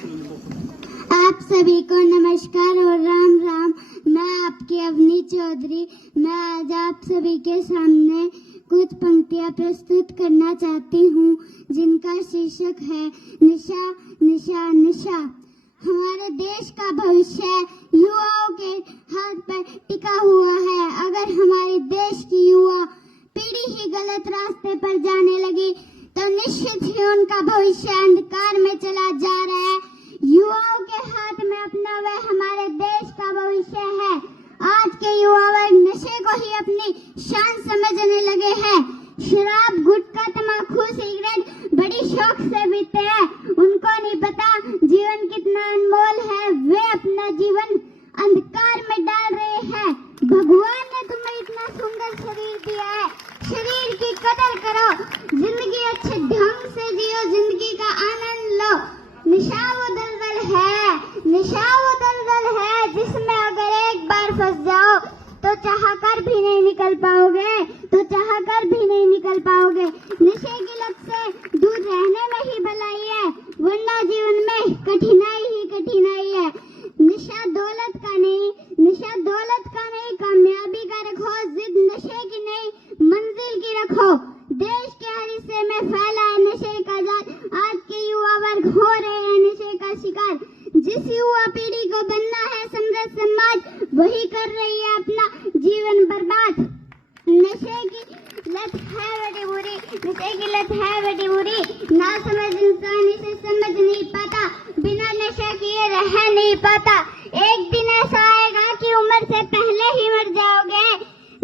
आप सभी को नमस्कार और राम राम। मैं आपकी अवनी चौधरी। मैं आज आप सभी के सामने कुछ पंक्तियां प्रस्तुत करना चाहती हूँ, जिनका शीर्षक है निशा निशा निशा। हमारे देश का भविष्य युवाओं के हाथ पर टिका हुआ है। अगर हमारे देश की युवा पीढ़ी ही गलत रास्ते पर जाने लगी तो निश्चित ही उनका भविष्य अंधकार में चला जा रहा है। युवाओं के हाथ में अपना वह हमारे देश का भविष्य है। आज के युवा वर्ग नशे को ही अपनी शान समझने लगे हैं। शराब, गुटखा, तंबाकू, सिगरेट बड़ी शौक से पीते हैं। उनको नहीं पता जीवन कितना अनमोल है। वे अपना जीवन अंधकार में डाल रहे हैं। भगवान ने तुम्हें इतना सुंदर शरीर दिया है, शरीर की कदर करो, जिंदगी अच्छे ढंग से जियो, जिंदगी का आनंद लो। निशा वो दलदल है, निशा वो दलदल है जिसमें अगर एक बार फंस जाओ तो चाहकर भी नहीं निकल पाओगे, तो चाहकर भी नहीं निकल पाओगे। नशे की लत से दूर रहने में ही भलाई है, वरना जीवन में कठिनाई ही कठिनाई है। नशा दौलत का नहीं, नशा दौलत का नहीं, कामयाबी का रखो, जिद नशे की नहीं, मंजिल की रखो। देश के हर हिस्से में फैला है नशे का जाल। आज के युवा वर्ग हो रहे हैं नशे का शिकार। जिस युवा पीढ़ी को बनना है समृद्ध समाज, वही कर रही है अपना जीवन बर्बाद। नशे की लत है बड़ी बुरी, नशे की लत है बड़ी बुरी। ना समझ इंसान इसे समझ नहीं पाता, बिना नशे किए रह नहीं पाता। एक दिन ऐसा आएगा कि उम्र से पहले ही मर जाओगे।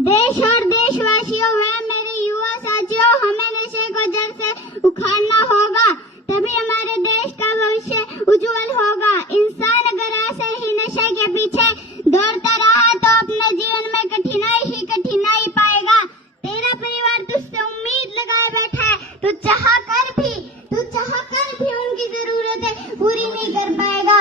देश और देशवासियों में मेरे युवा साथियों, हमें नशे को जड़ से उखाड़ना होगा, तभी हमारे देश का भविष्य उज्जवल होगा। इंसान अगर ऐसे ही नशे के पीछे दौड़ता रहा तो अपने जीवन में कठिनाई ही कठिनाई पाएगा। तेरा परिवार तुझसे उम्मीद लगाए बैठा है, तू चाह कर भी उनकी जरूरतें पूरी नहीं कर पाएगा।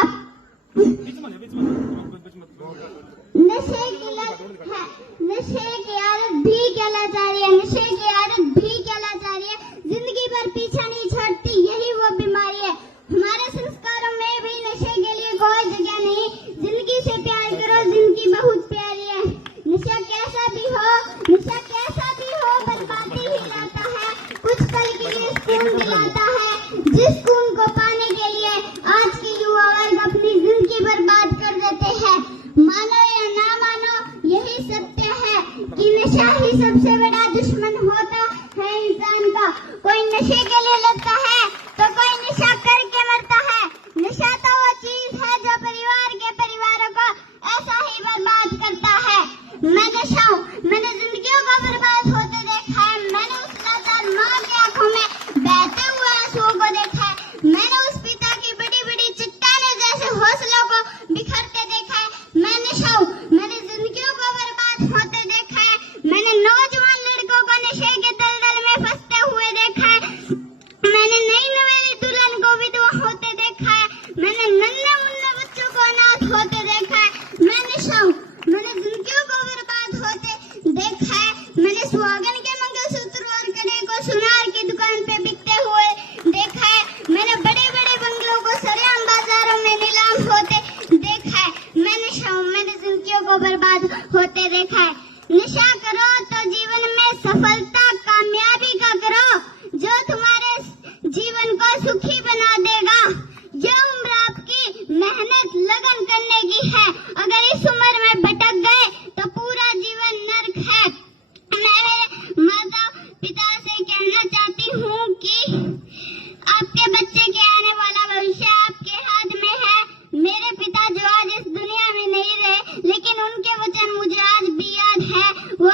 नशे की लत है, नशे की आदत भी क्या लाचारी है, नशे की आदत भी क्या लाचारी है, जिंदगी भर पीछा नहीं छोड़ती, यही वो बीमारी है। हमारे संस्कारों में भी नशे के लिए कोई जगह नहीं। जिंदगी से प्यार करो, जिंदगी बहुत प्यारी है। नशा कैसा भी हो, नशा कैसा भी हो, बर्बादी ही लाता है, कुछ पल के लिए सुकून दिलाता है। जिस सुकून को पाने के लिए आज के युवा वर्ग अपनी जिंदगी बर्बाद कर देते हैं। मानो या ना मानो, यही सत्य है कि नशा ही सबसे बड़ा दुश्मन होता है इंसान का। कोई नशे के लिए लगता है तो कोई नशा करके मरता है। नशा तो वो चीज है जो परिवारों को ऐसा ही बर्बाद करता है। मैं नशा हूँ, मैंने जिंदगियों को बर्बाद होते देखा है। मैंने उस लाचार माँ की आंखों में बहते हुए आंसुओं को देखा है। मैंने उस पिता की बड़ी बड़ी चट्टानें जैसे हौसलों को बिखरते देखा है। मैं नशा हूँ, मैंने जिंदगियों को बर्बाद होते देखा है। मैंने नौजवान लड़कों को नशे के दलदल में फंसते हुए देखा है। मैंने नई नवेली दुल्हन को विधवा होते देखा है। मैंने नन्हे मुन्ने बच्चों को अनाथ होते देखा है। मैं नशा हूँ, मैंने जिंदगियों को बर्बाद होते देखा है। मैंने सुहागन के मंगलसूत्र और कड़े को सुनार की दुकान पे बिकते हुए देखा है। मैंने बड़े बड़े बंगलों को सरेआम बाजारों में नीलाम होते देखा है। मैं नशा हूँ, मैंने जिंदगियों को बर्बाद होते देखा है। नशा करो तो जीवन में सफलता कामयाबी का करो, जो तुम्हारे जीवन को सुखी बना देगा। यह उम्र आपकी मेहनत लगन करने की है। अगर इस उम्र में भटक गए तो पूरा जीवन नर्क है। मैं मेरे माता पिता से कहना चाहती हूँ कि आपके बच्चे के आने वाला भविष्य आपके हाथ में है। मेरे पिता जो आज इस दुनिया में नहीं रहे, लेकिन उनके वचन मुझे आज भी याद है। वो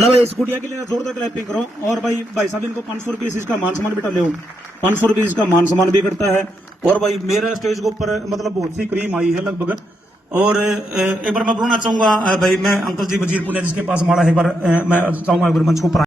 लो भाई, इस गुड़िया के लिए जोरदार क्लैपिंग करो। और भाई साहब इनको 500 रुपये इसका मान सम्मान बेटा ले 500 रुपये इसका मान सम्मान भी करता है। और भाई मेरा स्टेज के ऊपर मतलब बहुत सी क्रीम आई है लगभग। और एक बार मैं बुलाना चाहूंगा भाई, मैं अंकल जी वजीर पुनिया जिसके पास माड़ा है, एक बार मैं चाहूंगा एक बार मंच को